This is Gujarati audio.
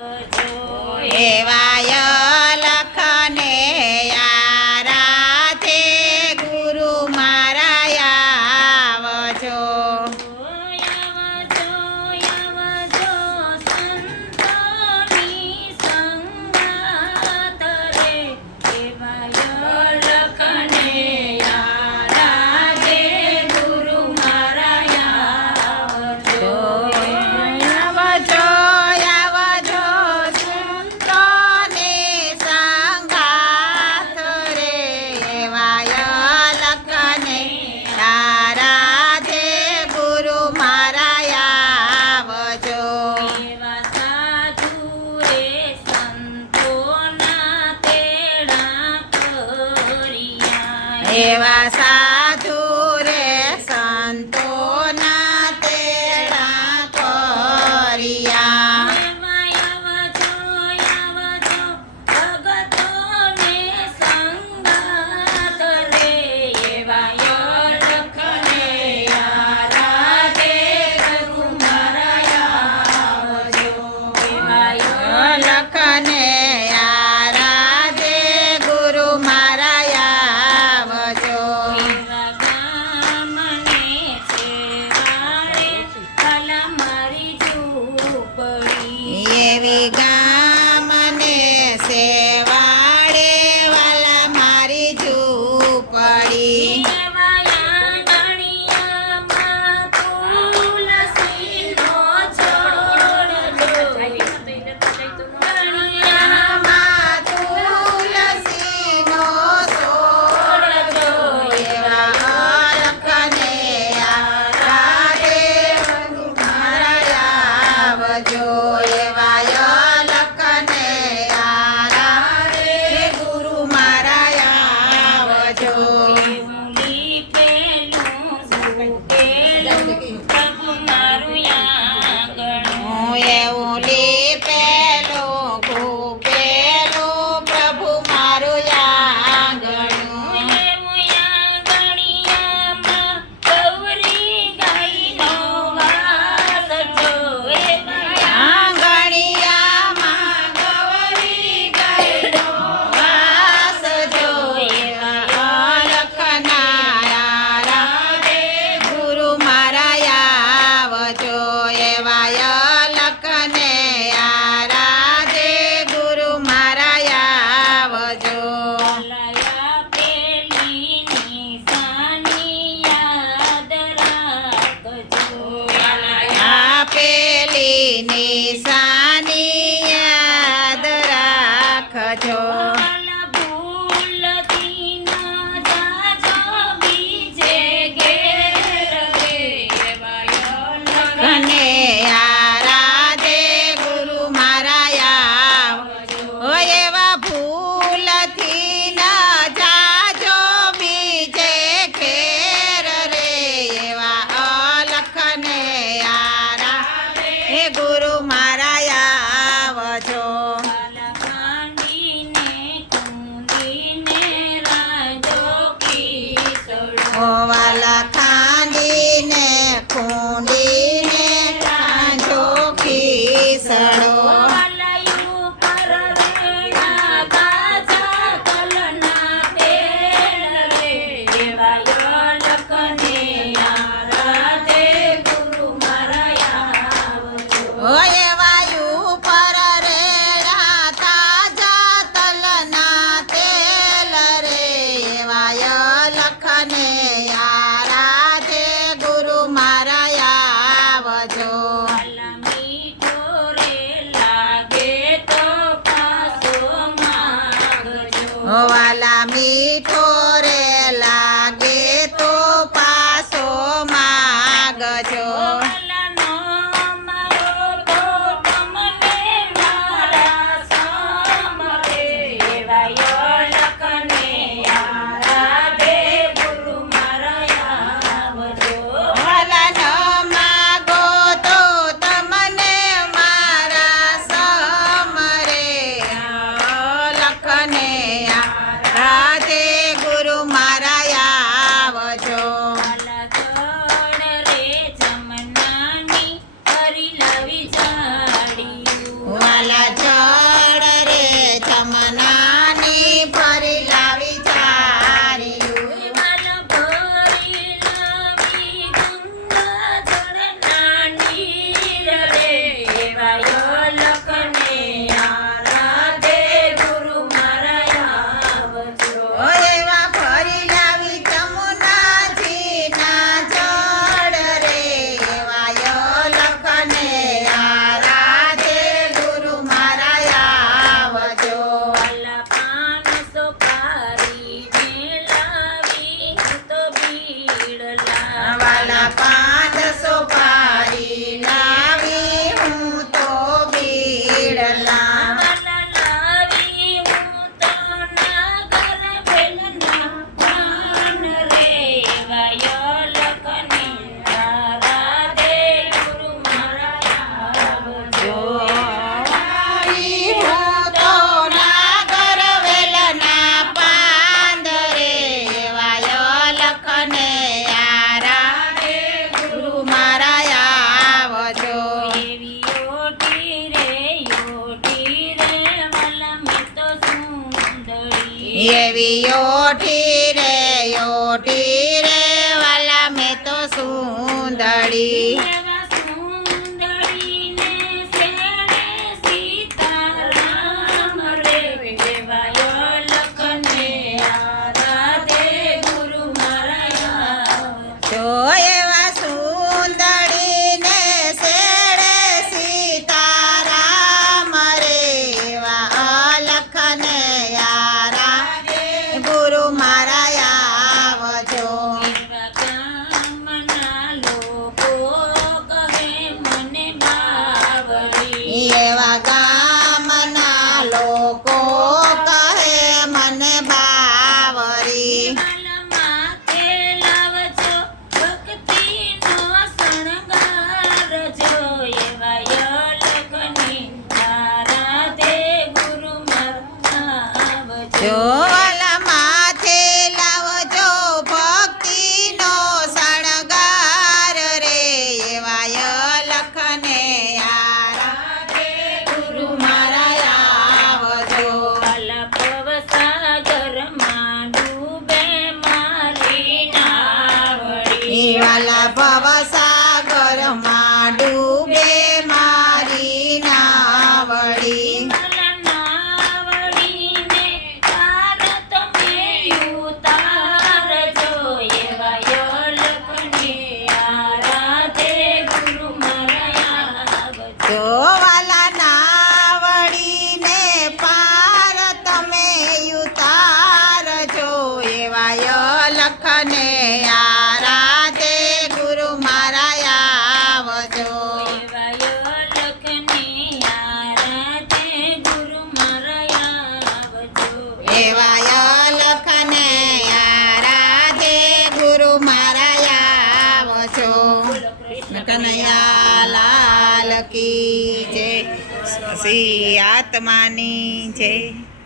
એવાય લખને આરાધે ગુરુ મારા આવજો. એવા સાધુ રે સંતોના તેડા કર્યા. લખને એવી ગામને સેવાડે વાલા મારી ઝૂંપડી. નિશાની યાદ રાખજો. લખને આરાધે ગુરુ મારા આવજો. એવા ભૂલથી ન જાજો બીજે ઘેર રે. એવા અલખને ગુરુ મારા આવજો. વાલા ખાંડીને ખૂંડીને રાજો ખીસડો. વાલા મીઠો રે લાગે તો પાછો માગજો. લખને એવી ઓઠી રે વાલા મેં તો સુંદરી એવા સુંદરીને શેણે સીતારામ રે એવા લખને આરાધે ગુરુ મારા તો એવા સુંદરીને શેણે સીતારામ રે એવા અલખને યારા ગુરુ મારા આવજો એવા ગામના લોકો કહે મને બાવરી એવા ગામના લોકો કહે મને બાવરી વાલા માથે લાવજો ભક્તિનો શણગાર જો એવા લખની આરાધે ગુરુ મારા આવજો જો વાલા માથે લાવજો ભક્તિનો શણગાર રે એવા લખને આરાધે ગુરુ મારા આવજો વાલા ભવસાગરમાં ડૂબે મારી નાવડી વાલા ભવસાગરમાં ડૂબે મારી નાવડી વાલા નાવડીને તાર તમે ઉતારજો એવા લખની આરાધે ગુરુ મારા આવજો જો વાલા નાવડીને પાર તમે ઉતારજો એવા લખને આરાધે ગુરુ મારા આવજો એવા લખની આરાધે ગુરુ મારા આવજો એવા લખને આરાધે ગુરુ મારા આવજો કનૈયા લાલ કી જય શ્રી આત્માની જય